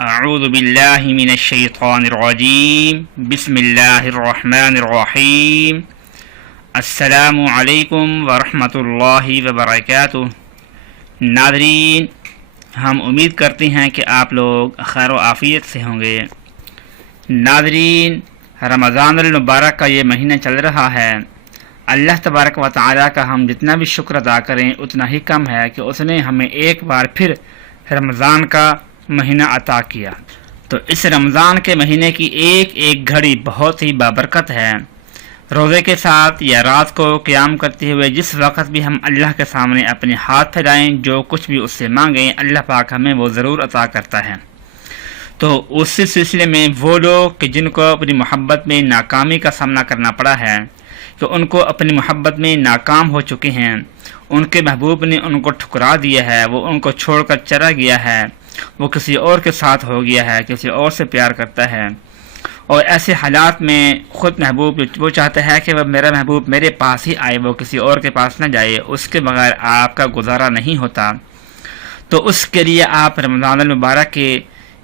اعوذ باللہ من الشیطان الرجیم بسم اللہ الرحمن الرحیم السلام علیکم ورحمۃ اللہ وبرکاتہ۔ ناظرین، ہم امید کرتے ہیں کہ آپ لوگ خیر و عافیت سے ہوں گے۔ ناظرین، رمضان المبارک کا یہ مہینہ چل رہا ہے۔ اللہ تبارک و تعالیٰ کا ہم جتنا بھی شکر ادا کریں اتنا ہی کم ہے کہ اس نے ہمیں ایک بار پھر رمضان کا مہینہ عطا کیا۔ تو اس رمضان کے مہینے کی ایک ایک گھڑی بہت ہی بابرکت ہے۔ روزے کے ساتھ یا رات کو قیام کرتے ہوئے جس وقت بھی ہم اللہ کے سامنے اپنے ہاتھ پھیلائیں، جو کچھ بھی اس سے مانگیں، اللہ پاک ہمیں وہ ضرور عطا کرتا ہے۔ تو اسی سلسلے میں وہ لوگ کہ جن کو اپنی محبت میں ناکامی کا سامنا کرنا پڑا ہے، کہ ان کو اپنی محبت میں ناکام ہو چکے ہیں، ان کے محبوب نے ان کو ٹھکرا دیا ہے، وہ ان کو چھوڑ کر چلا گیا ہے، وہ کسی اور کے ساتھ ہو گیا ہے، کسی اور سے پیار کرتا ہے، اور ایسے حالات میں خود محبوب وہ چاہتا ہے کہ وہ میرا محبوب میرے پاس ہی آئے، وہ کسی اور کے پاس نہ جائے، اس کے بغیر آپ کا گزارا نہیں ہوتا۔ تو اس کے لیے آپ رمضان المبارک کے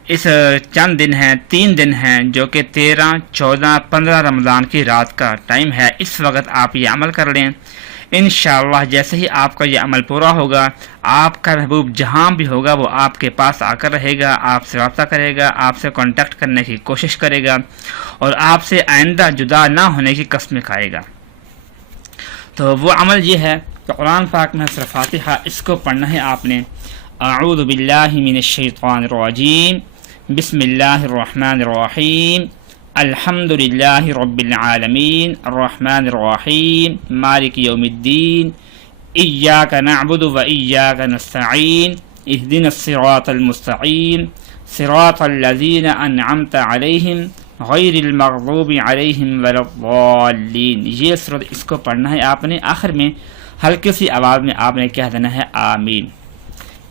اس چند دن ہیں، 3 دن ہیں، جو کہ 13، 14، 15 رمضان کی رات کا ٹائم ہے، اس وقت آپ یہ عمل کر لیں۔ انشاءاللہ جیسے ہی آپ کا یہ عمل پورا ہوگا، آپ کا محبوب جہاں بھی ہوگا وہ آپ کے پاس آ کر رہے گا، آپ سے رابطہ کرے گا، آپ سے کانٹیکٹ کرنے کی کوشش کرے گا، اور آپ سے آئندہ جدا نہ ہونے کی قسم کھائے گا۔ تو وہ عمل یہ ہے کہ قرآن پاک میں سورہ فاتحہ اس کو پڑھنا ہے آپ نے۔ اعوذ باللہ من الشیطان الرجیم، بسم اللہ الرحمن الرحیم، الحمد للہ رب العالمین، الرحمن الرحیم، مالک یوم الدین، ایاک نعبد و ایاک نستعین، اہدنا الصراط المستقیم، صراط الذین انعمت علیہم غیر المغضوب علیہم ولا الضالین۔ یہ سورت اس کو پڑھنا ہے آپ نے، آخر میں ہلکی سی آواز میں آپ نے کہہ دینا ہے آمین۔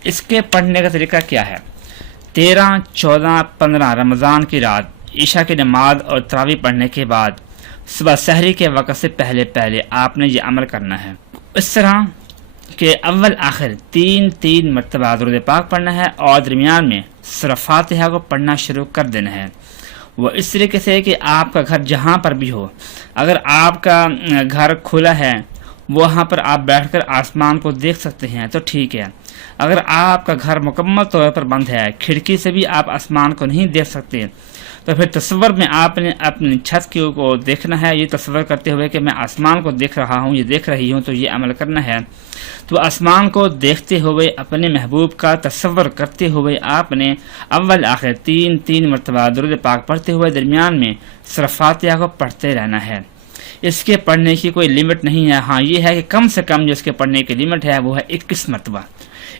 اس کے پڑھنے کا طریقہ کیا ہے؟ 13، 14، 15 رمضان کی رات عشاء کی نماز اور تراویح پڑھنے کے بعد صبح سحری کے وقت سے پہلے آپ نے یہ عمل کرنا ہے۔ اس طرح کہ اول آخر 3 مرتبہ درود پاک پڑھنا ہے، اور درمیان میں سورہ فاتحہ کو پڑھنا شروع کر دینا ہے۔ وہ اس طریقے سے کہ آپ کا گھر جہاں پر بھی ہو، اگر آپ کا گھر کھلا ہے وہاں پر آپ بیٹھ کر آسمان کو دیکھ سکتے ہیں تو ٹھیک ہے۔ اگر آپ کا گھر مکمل طور پر بند ہے، کھڑکی سے بھی آپ آسمان کو نہیں دیکھ سکتے، تو پھر تصور میں آپ نے اپنی چھت کو دیکھنا ہے، یہ تصور کرتے ہوئے کہ میں آسمان کو دیکھ رہا ہوں، یہ دیکھ رہی ہوں، تو یہ عمل کرنا ہے۔ تو آسمان کو دیکھتے ہوئے اپنے محبوب کا تصور کرتے ہوئے آپ نے اول آخر 3 مرتبہ درود پاک پڑھتے ہوئے درمیان میں سورہ فاتحہ کو پڑھتے رہنا ہے۔ اس کے پڑھنے کی کوئی لمٹ نہیں ہے، ہاں یہ ہے کہ کم سے کم جو اس کے پڑھنے کی لمٹ ہے وہ ہے 21 مرتبہ۔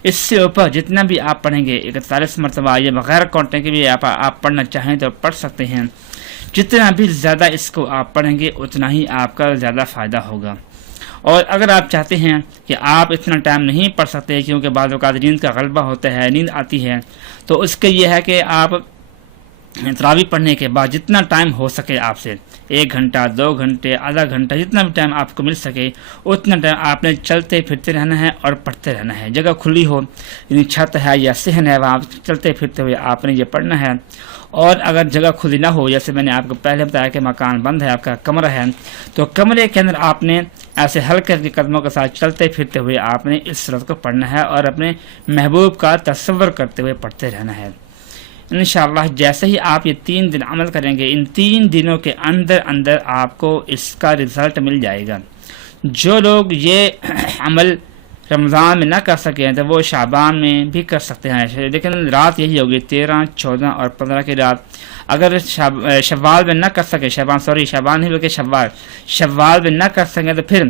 اس سے اوپر جتنا بھی آپ پڑھیں گے، 41 مرتبہ، یہ بغیر کاؤنٹنگ کے بھی آپ پڑھنا چاہیں تو پڑھ سکتے ہیں۔ جتنا بھی زیادہ اس کو آپ پڑھیں گے اتنا ہی آپ کا زیادہ فائدہ ہوگا۔ اور اگر آپ چاہتے ہیں کہ آپ اتنا ٹائم نہیں پڑھ سکتے کیونکہ بعض اوقات نیند کا غلبہ ہوتا ہے، نیند آتی ہے، تو اس کے یہ ہے کہ آپ تراویح پڑھنے کے بعد جتنا ٹائم ہو سکے آپ سے، 1 گھنٹہ، 2 گھنٹے، آدھا گھنٹہ، جتنا بھی ٹائم آپ کو مل سکے اتنا ٹائم آپ نے چلتے پھرتے رہنا ہے اور پڑھتے رہنا ہے۔ جگہ کھلی ہو، یعنی چھت ہے یا صحن ہے، وہاں چلتے پھرتے ہوئے آپ نے یہ پڑھنا ہے۔ اور اگر جگہ کھلی نہ ہو، جیسے میں نے آپ کو پہلے بتایا کہ مکان بند ہے، آپ کا کمرہ ہے، تو کمرے کے اندر آپ نے ایسے ہلکے ہلکے قدموں کے ساتھ چلتے پھرتے ہوئے آپ نے اس سورت کو پڑھنا ہے اور اپنے محبوب کا تصور کرتے ہوئے پڑھتے رہنا ہے۔ انشاءاللہ جیسے ہی آپ یہ 3 دن عمل کریں گے، ان 3 دنوں کے اندر آپ کو اس کا رزلٹ مل جائے گا۔ جو لوگ یہ عمل رمضان میں نہ کر سکیں تو وہ شعبان میں بھی کر سکتے ہیں، لیکن رات یہی ہوگی 13، 14 اور 15 کی رات۔ اگر شوال میں نہ کر سکے، شعبان نہیں بلکہ شوال میں نہ کر سکیں تو پھر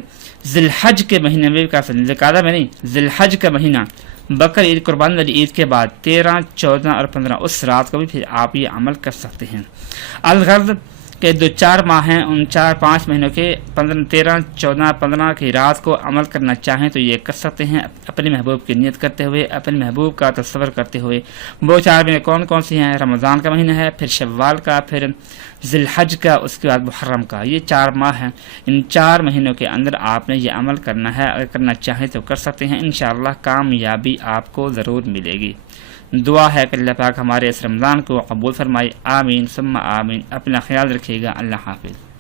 ذی الحج کے مہینے میں بھی کر سکتے ہیں، ذوالقعدہ میں نہیں، ذی الحج کا مہینہ، بقر عید، قربان والی عید کے بعد 13، 14 اور 15 اس رات کو بھی پھر آپ یہ عمل کر سکتے ہیں۔ الغرض کہ 4 ماہ ہیں، ان 4-5 مہینوں کے 13، 14، 15 کی رات کو عمل کرنا چاہیں تو یہ کر سکتے ہیں، اپنے محبوب کی نیت کرتے ہوئے، اپنے محبوب کا تصور کرتے ہوئے۔ وہ 4 مہینے کون سی ہیں؟ رمضان کا مہینہ ہے، پھر شوال کا، پھر ذی الحج کا، اس کے بعد محرم کا، یہ 4 ماہ ہیں۔ ان 4 مہینوں کے اندر آپ نے یہ عمل کرنا ہے، اگر کرنا چاہیں تو کر سکتے ہیں، انشاءاللہ کامیابی آپ کو ضرور ملے گی۔ دعا ہے کہ اللہ پاک ہمارے اس رمضان کو قبول فرمائے، آمین ثم آمین۔ اپنا خیال رکھیے گا، اللہ حافظ۔